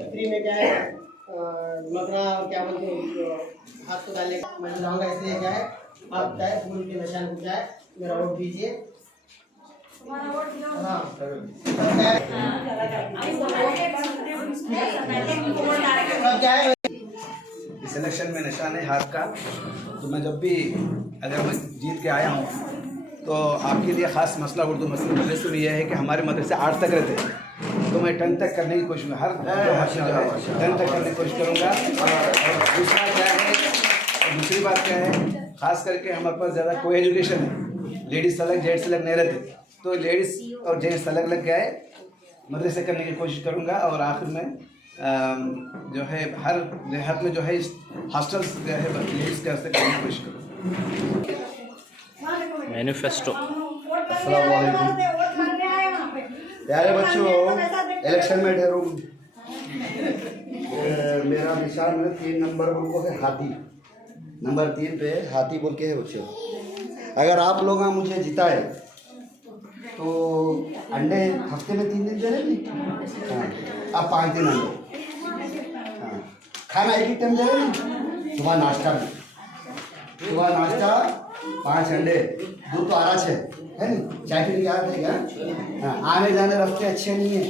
Free में क्या है मगरा क्या बोलते हैं हाथ को डालने का मैं जाऊँगा, इसलिए क्या है आप क्या है फूल के निशान को क्या है मेरा वोट दीजिए। हाँ क्या है इस इलेक्शन में निशान है हाथ का। तो मैं जब भी अगर मैं जीत के आया हूँ तो आपके लिए ख़ास मसला उर्दू मदरसे में यह है कि हमारे मदरसे 8 तक रहते हैं, तो मैं 10 तक करने की कोशिश हर 10 तक करने की कोशिश करूँगा। और दूसरा क्या है, दूसरी बात क्या है, ख़ास करके हमारे पास ज़्यादा को एजुकेशन है, लेडीज़ अलग जेंट्स अलग नहीं रहते, तो लेडीज़ और जेंट्स अलग अलग क्या है मदरसे करने की कोशिश करूँगा। और आखिर में जो है हर देहात में जो है हॉस्टल्स जो है लेडीज़ के वास्ते करने की कोशिश करूँगा। मैनिफेस्टो। अस्सलाम वालेकुम प्यारे बच्चों, इलेक्शन में ठहरू मेरा निशान है 3 नंबर उनको है हाथी, नंबर 3 पे हाथी बोल के है बच्चों। अगर आप लोग मुझे जिताए तो अंडे हफ्ते में 3 दिन दे रहे नहीं, हाँ अब 5 दिन अंडे, हाँ खाना एक ही टाइम दे रहे नहीं, सुबह नाश्ता में, सुबह नाश्ता 5 अंडे, दूध तो आराच है नहीं, चाय पीने की आदत है क्या? हाँ आने जाने रास्ते अच्छे नहीं है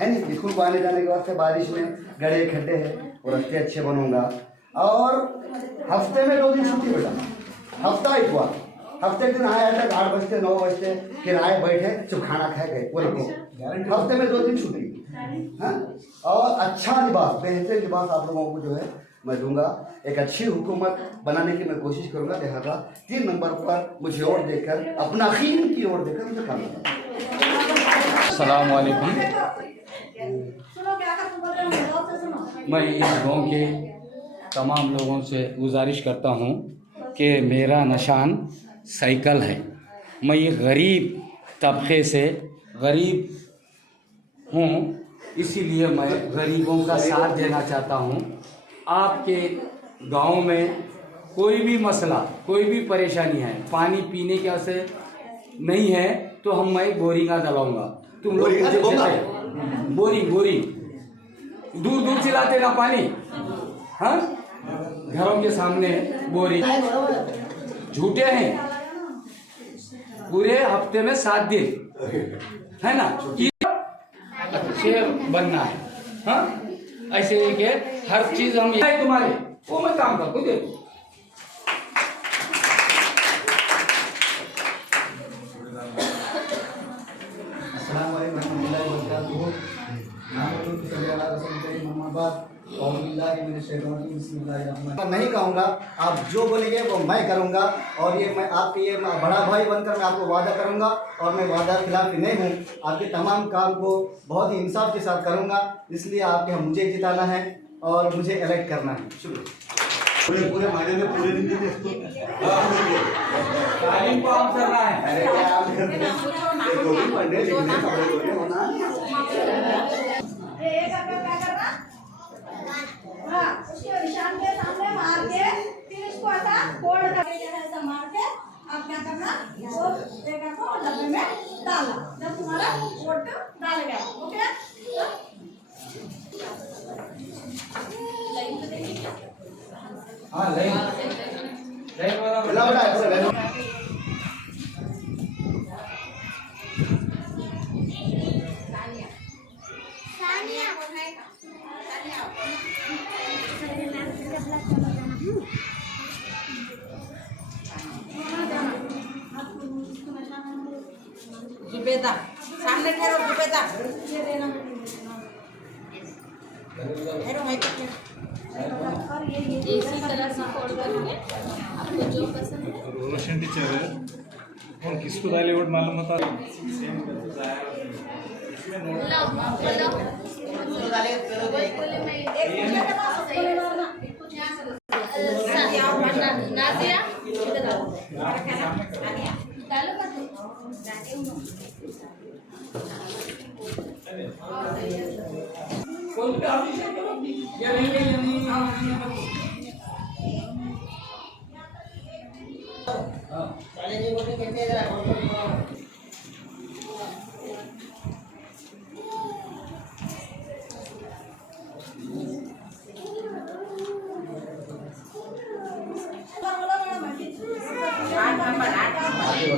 नहीं, स्कूल को आने जाने के वास्ते बारिश में गड्ढे खड्डे है, वो रास्ते अच्छे बनूंगा। और हफ्ते में 2 दिन छुट्टी बेटा, हफ्ता एक हुआ, हफ्ते के दिन आए तक 8 बजते 9 बजते, फिर आए बैठे चुप खाना खाए गए, वो रखो हफ्ते में 2 दिन छुट्टी। हाँ और अच्छा लिबास, बेहतरीन लिबास आप लोगों को जो है मैं दूंगा, एक अच्छी हुकूमत बनाने की मैं कोशिश करूंगा। लिहाजा 3 नंबर पर मुझे वोट देकर, अपना कीमती वोट देकर मुझे काम करना। अस्सलाम वालेकुम। मैं इस गांव के तमाम लोगों से गुजारिश करता हूं कि मेरा निशान साइकिल है। मैं ये गरीब तबके से गरीब हूं, इसीलिए मैं गरीबों का साथ देना चाहता हूं। आपके गांव में कोई भी मसला, कोई भी परेशानी है, पानी पीने के से नहीं है तो मैं बोरिंग डलाऊंगा, तुम लोग मुझे बोरिंग दूर दूर से लाते ना पानी, हाँ घरों के सामने बोरिंग झूठे हैं। पूरे हफ्ते में 7 दिन है ना, अच्छे बनना है। हाँ ऐसे कि हर चीज हम तुम्हारे वो मैं काम कर कोई देखो। नहीं कहूँगा, आप जो बोलेंगे वो मैं करूँगा। और ये मैं आपके ये बड़ा भाई बनकर मैं आपको वादा करूँगा, और मैं वादा खिलाफ नहीं हूँ, आपके तमाम काम को बहुत ही इंसाफ के साथ करूँगा। इसलिए आपके मुझे जिताना है और मुझे इलेक्ट करना है। शुक्रिया। पूरे महीने में पूरे दिन देते तालीम को आप कर रहा है। अरे क्या आप पढ़ने लिखने कपड़े होना उसके निशान के सामने मार के फिर इसको ऐसा फोल्ड करके ऐसा मार के आप क्या करना, वो पेपर को डब्बे में डालना, जब तुम्हारा वोट डालेगा। ओके हाँ लाइन वाला जुबेदा सामने ठहरो, जुबेदा इसी तरह से फोल्ड करेंगे, आपको जो पसंद है। रोशन टीचर है और किसको डाले वोट मालूम होता है?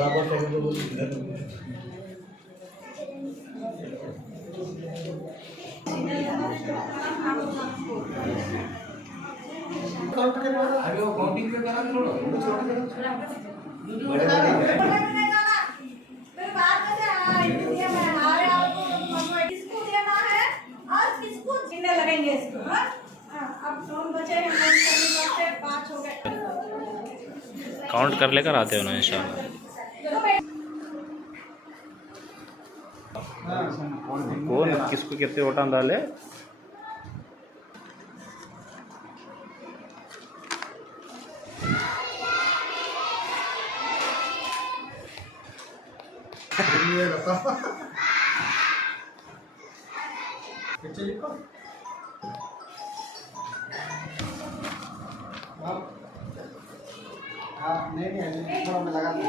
अभी वो काउंटिंग पे करा छोड़ो। फिर बाद में से ये मैं हमारे आपको किसको देना है और किसको गिनने लगेंगे इसको। अब कौन बचे हैं? 5 हो गए। काउंट कर लेकर आते हो ना इंशाल्लाह। कौन किसको कितने वोटां डाले?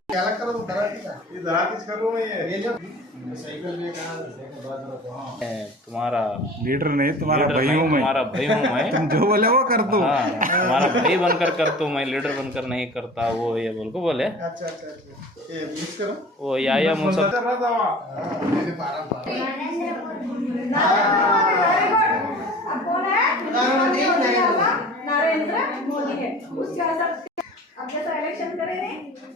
क्या लगता है दराती का? ये दराती कर रहा हूँ ये जो साइकिल में कहा तुम्हारा लीडर नहीं, तुम्हारा भाई हूँ मैं। तुम्हारा भाई हूँ मैं। तुम जो बोले वो कर दो। हाँ, तुम्हारा भाई बनकर कर तो मैं लीडर बनकर नहीं करता, वो ये बोल को बोले। अच्छा ये मिक्स करो। वो या मुझसे मेरे पारा अब कौन है? नरेंद्र मोदी है। उसके असर अब जैसा इलेक्शन करेंगे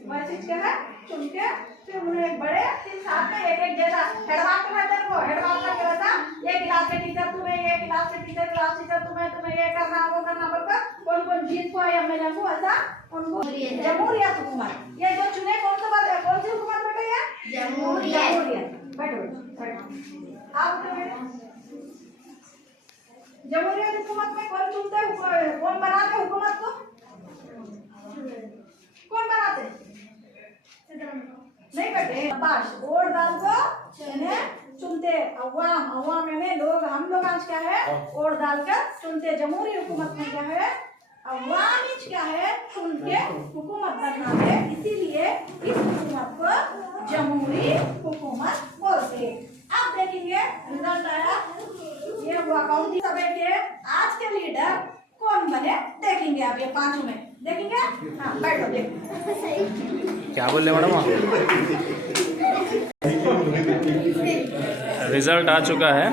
वैसे क्या है चुन के फिर उन्हें बड़े फिर साथ में एक जैसा हेडमास्टर रहता है। वो हेडमास्टर क्या रहता ये क्लास के टीचर तुम्हें, ये क्लास के टीचर क्लास टीचर तुम्हें ये करना वो करना बोलकर कौन कौन जीत को है एमएलए को ऐसा उनको जमहूरियत हुकूमत। ये जो चुने कौन सा बात है? कौन सी हुकूमत बेटा? ये जमहूरियत। बैठो आप जमहूरियत हुकूमत में कौन चुनते हैं? कौन बनाते हुकूमत को? कौन बनाते? नहीं बेटे पास वोट डाल को चुनते अवाम में लोग हम लोग आज क्या है वोट डालकर चुनते। जमहूरी हुकूमत में क्या है अवाम क्या है चुन के हुकूमत बनना है। इसीलिए इस हुकूमत को जमहूरी हुकूमत बोलते। अब देखेंगे रिजल्ट आया ये हुआ काउंटिंग सभा के आज के लीडर कौन बने देखेंगे। अब ये 5 में देखेंगे। हाँ बैठो देखो क्या बोल रहे मैडम? रिजल्ट आ चुका है।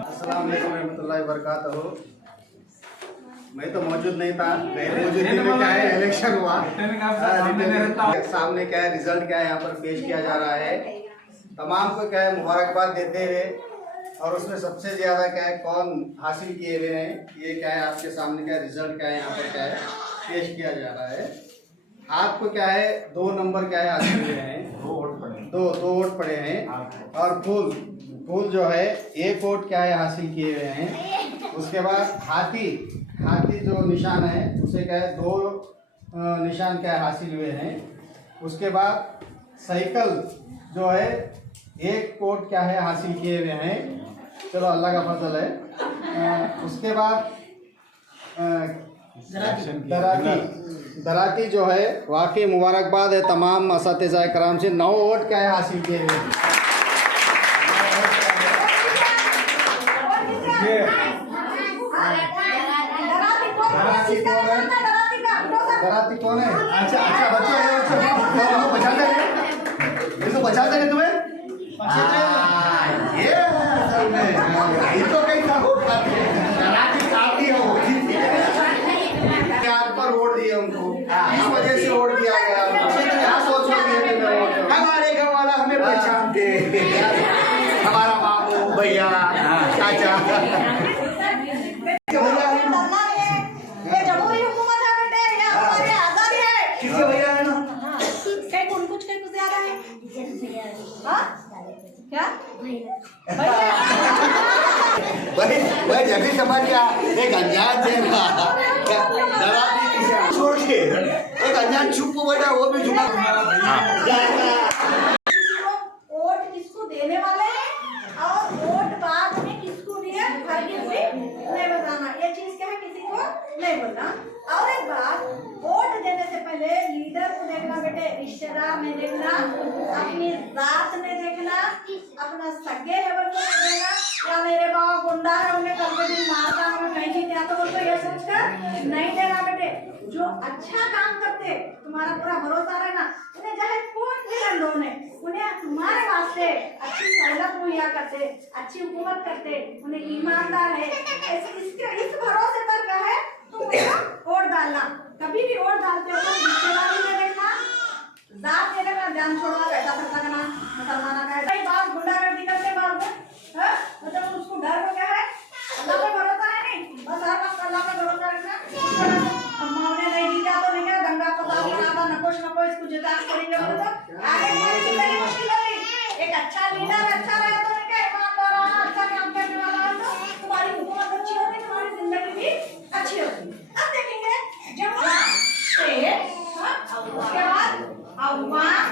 अस्सलाम वालेकुम रहमतुल्लाहि वबरकातुहू। मैं तो मौजूद नहीं था, मौजूदगी में क्या है इलेक्शन हुआ सामने क्या है रिजल्ट क्या है यहाँ पर पेश किया जा रहा है। तमाम को क्या है मुबारकबाद देते हुए और उसमें सबसे ज़्यादा क्या है कौन हासिल किए हुए हैं ये क्या है आपके सामने क्या रिजल्ट क्या है यहाँ पर क्या है पेश किया जा रहा है। आपको क्या है 2 नंबर क्या है हासिल हुए हैं, 2 वोट पड़े हैं और फूल जो है 1 वोट क्या है हासिल किए हुए हैं। उसके बाद हाथी जो निशान है उसे क्या है 2 निशान क्या है हासिल हुए हैं। उसके बाद साइकिल जो है 1 वोट क्या है हासिल किए हुए हैं। चलो अल्लाह का फजल है। उसके बाद दराती जो है वाकई मुबारकबाद है तमाम असातिज़ा कराम से 9 वोट क्या है हासिल किए हुए हैं। दराती कौन है? अच्छा बच्चे बचाते हैं तुम्हें ये तो कहीं था पर वोट दिए उनको इस वजह से वोट दिया गया। क्या सोच हमारे गाँव वाला हमें पहचानते हमारा मामू भैया चाचा। ये जमहूरी हुकूमत है बेटे या हमारी आजादी है? किसके भैया है ना कुछ ज्यादा है। हाँ क्या भाई जभी समझ गया एक अनजान छोड़ के एक अनजान चुप बैठा वो भी झुका। वोट किसको देने वाले हैं और वोट बाद में किसको दिए हरगिज़ भी नहीं बताना। ये चीज क्या है किसी को नहीं बोलना। और एक बात वोट देने से पहले लीडर को देखना बेटे, रिश्तेदार नहीं देखना, अपनी जात नहीं देखना, अपना सगे लेवल को नहीं देखना या मेरे बाबा गुंडा है उन्हें कल के दिन मारता हमें कहीं नहीं दिया तो बोलते ये सोचकर नहीं देना बेटे। जो अच्छा काम करते तुम्हारा पूरा भरोसा रहना, उन्हें चाहे कौन भी रंगों ने उन्हें तुम्हारे वास्ते अच्छी सहूलत मुहैया करते, अच्छी हुकूमत करते, उन्हें ईमानदार है, इस भरोसे पर क्या है तुम उनको वोट डालना। कभी भी वोट डालते हो तो रिश्तेदारी में देखना, दांत देने का जान छोड़वा बैठा था करना मुसलमाना का कई बार गुंडागर्दी करते बाद में, मतलब उसको डर को क्या है अल्लाह पे भरोसा है नहीं, बस हर वक्त अल्लाह पे भरोसा रखना। हमने नहीं जीता तो नहीं क्या दंगा फसाद कराता नको इसको जिता करेंगे बोले तो आगे बहुत जिंदगी मुश्किल होगी। एक अच्छा लीडर अच्छा रहे तो नहीं क्या ईमानदार रहा, अच्छा काम करने वाला है तो तुम्हारी हुकूमत अच्छी होती, तुम्हारी जिंदगी भी अच्छी होती। अब देखेंगे जब उसके बाद अवाम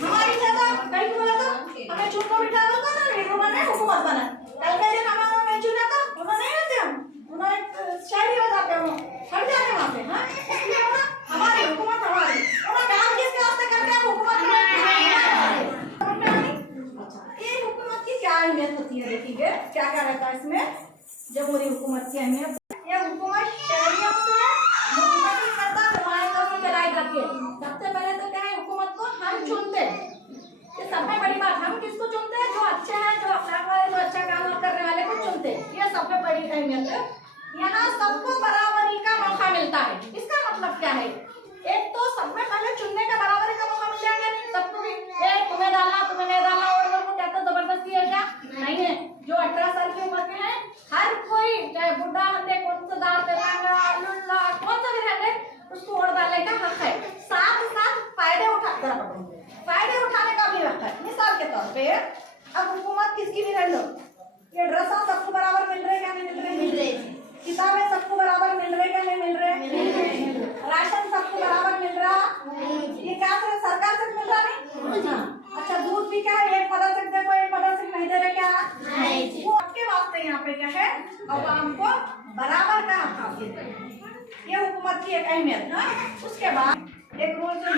हमारी ज्यादा कहीं बोला तो हमें चुप को बिठा दो ना हुकूमत ने हुकूमत बना। कल का दिन हमारा नहीं चुना था उन्होंने नहीं होते, हम उन्होंने शहरी हो जाते हो हट जाते वहाँ से। हाँ इसलिए होना हमारी हुकूमत हमारी उन्होंने काम किसके वास्ते करते हैं हुकूमत ये हुकूमत की क्या अहमियत होती है देखिए क्या क्या रहता है इसमें जमहूरी हुकूमत की अहमियत। ये हुकूमत शहरियों से मुंतकिल करता नुमाइंदों से चलाई जाती है। सबसे पहले तो क्या है हुकूमत को हम चुनते, ये सब में बड़ी बात, हम किसको चुनते हैं जो अच्छे हैं, जो अखलाक वाले, जो अच्छा काम करने वाले को चुनते, ये सब में बड़ी अहमियत है। यहाँ सबको बराबरी का मौका मिलता है, इसका मतलब क्या है, एक तो सब में पहले चुनने का बराबरी का मौका मिल जाएगा, नहीं सबको भी तुम्हें डालना तुम्हें नहीं डालना और को कहते जबरदस्ती है क्या नहीं है। जो 18 साल की उम्र के हैं हर कोई चाहे बुढ़ा हंदे कौन सा दार तेरांगा लुल्ला कौन सा भी रहते उसको वोट डालने का हक है। साथ साथ फायदे उठाने का भी हक है। मिसाल के तौर पे अब हुकूमत किसकी भी रह लो, ये ड्रेस सबको बराबर मिल रहे क्या नहीं मिल रहे, किताबें सबको बराबर मिल रहे क्या नहीं मिल रहे, राशन सबको बराबर मिल रहा, ये क्या सरकार से मिल रहा नहीं। अच्छा दूध भी क्या है एक मदद से देखो एक मदद से नहीं दे रहे क्या, वो आपके वास्ते यहाँ पे क्या है अवाम को बराबर का हक हासिल है, ये हुकूमत की एक अहमियत है। उसके बाद एक रूल से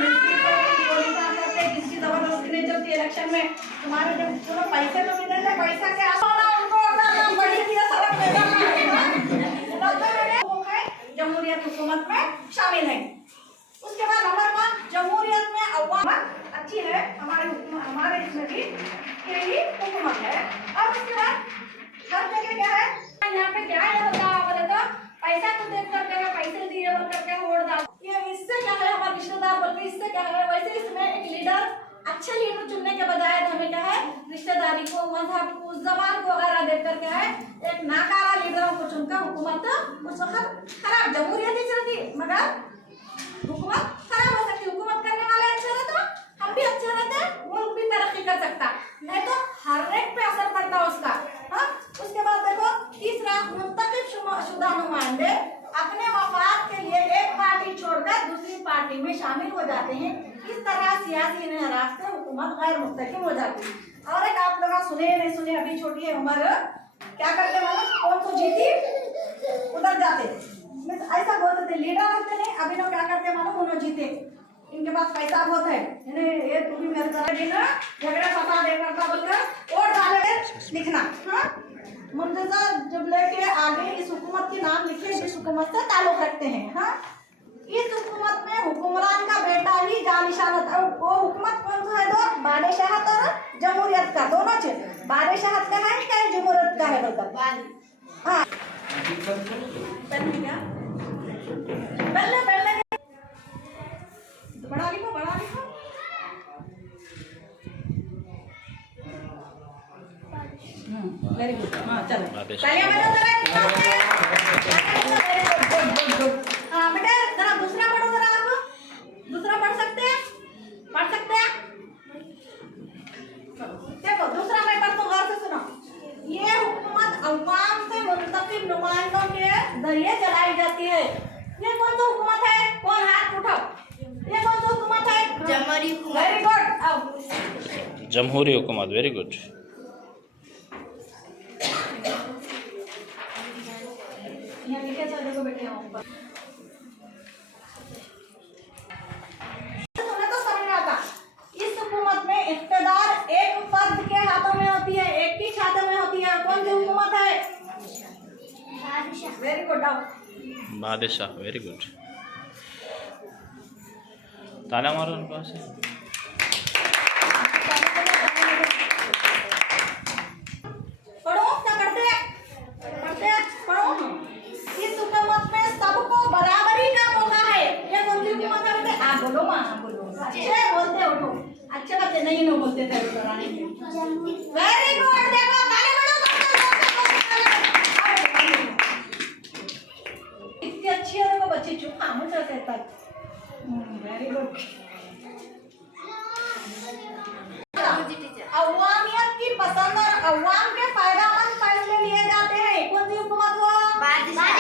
करते किसकी जबरदस्ती नहीं चलती इलेक्शन में, तुम्हारे जब चलो पैसे तो मिले थे पैसा क्या उनको बड़ी थी जमहूरियत हुकूमत में शामिल है। उसके बाद नंबर 1 जमहूरियत में अवाम अच्छी है, हमारे इसमें भी यही हुकूमत है। और उसके बाद हर जगह क्या है यहाँ पे क्या है बोले तो पैसा को देख करके पैसे दिए बोल करके वोट डाल, ये इससे क्या है हमारे रिश्तेदार बोलते इससे क्या है। वैसे इसमें एक लीडर अच्छे लीडर चुनने के बजाय हमें क्या है रिश्तेदारी को मजहब को जबान को वगैरह देख कर क्या है एक नाकारा लीडरों को चुनकर हुकूमत उस वक्त खराब जमहूरियत ही चलती मगर हुकूमत खराब हो सकती। हुकूमत करने वाले अच्छे रहते तो हम भी अच्छे रहते, मुल्क भी तरक्की कर सकता, नहीं तो हर एक पे असर पड़ता उसका। हाँ उसके बाद देखो तीसरा मुंतखब शुदा नुमाइंदे अपने मफाद के लिए एक पार्टी छोड़कर दूसरी पार्टी में शामिल हो जाते हैं, इस तरह सियासी इंहिराफ से हुकूमत गैर मुस्तकिम हो जाती है। और एक आप लोग सुने नहीं सुने अभी छोटी है उम्र क्या करते मालूम कौन सा जीती उधर जाते ऐसा बोलते थे लीडर रहते नहीं, अभी लोग क्या करते मालूम उन्होंने जीते इनके पास पैसा बहुत है, ये तू भी मेरे तरह झगड़ा फसा दे करता बोलकर वोट डाले लिखना। हाँ मुंतजा जब लेके आगे इस हुकूमत के नाम लिखे जिस हुकूमत से ताल्लुक रखते हैं। हाँ इस हुकूमत में हुक्मरान का बेटा ही जानिशान होता है। वो हुकूमत कौन सा है दो बादशाहत और जमहूरियत का दोनों चीज, बादशाहत का है क्या जमहूरियत का है बोलकर। हाँ पहले बड़ा लिखो वेरी गुड। हाँ चलो पहले हाँ बेटा जरा दूसरा पढ़ो, जरा आप दूसरा पढ़ सकते हैं देखो दूसरा मैं पढ़ता हूँ गौर से सुनो। ये हुकूमत अवाम से मुंतखब नुमाइंदों के जरिए चलाई जाती है। ये कौन सा हुकूमत है, कौन हाथ उठाओ, ये कौन सा हुकूमत है, जमहूरी। वेरी गुड, अब जमहूरी हुकूमत, वेरी गुड। तुम्हें तो समझ में आता इस हुकूमत में इख्तिदार एक फर्द के हाथों में होती है, एक ही हाथों में होती है। कौन सी हुकूमत है, वेरी गुड। बादशाह, वेरी गुड। ताला मारो उनके पास। पढ़ो क्या करते हैं? पढ़ो। इस हुकूमत में सबको बराबरी का मौका है। ये कौन सी हुकूमत है बेटे? आप बोलो माँ, आप बोलो। अच्छे बोलते उठो, अच्छे बच्चे नहीं नो बोलते थे पुराने। वेरी गुड, देखो ताली बजाओ। इतनी अच्छी है देखो बच्ची, चुप खामोश रहते तक। Very good. अवामियत की पसंद और अवाम के फायदेमंद फैसले लिए जाते हैं। कौन सी हुकूमत हो? बादशाह।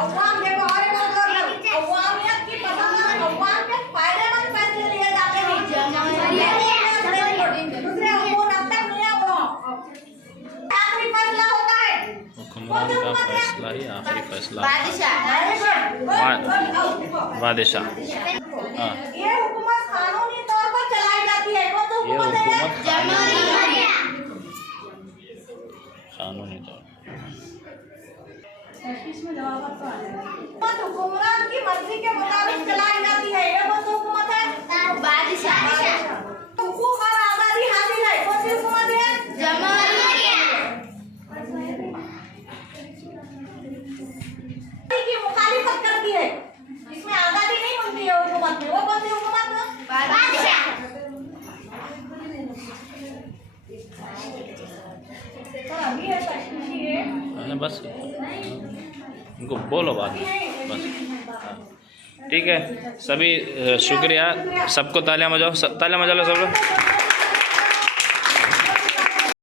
अवाम देखो हर एक मतलब अवामियत की पसंद और अवाम के फायदेमंद फैसले लिए जाते हैं। दूसरे हुकूमत अब तक नहीं है वो। आखिरी फैसला होता है। हुक्मरान का फैसला ही आखिरी फैसला। बादशाह। हाँ, ये हुकूमत कानूनी तौर पर चलाई जाती है। कौन सी ये हुकूमत है? हुकूमत कानूनी तौर। इसमें जवाब तो आ जाएगा। हुकूमत हुक्मरान की मर्जी के मुताबिक चलाई जाती है। ये कौन सी हुकूमत है? बादशाह। हुकूक और आजादी हासिल है। कौन सी हुकूमत है? जमहूरियत। की मुखालिफत करती है, इसमें आजादी नहीं मिलती है हुकूमत में। वो कौन सी हुकूमत है? बादशाह। अभी है तशरीह है। बस इनको बोलो बात बस। ठीक है, सभी शुक्रिया। सबको तालियां बजाओ, तालियां बजा लो सब लोग।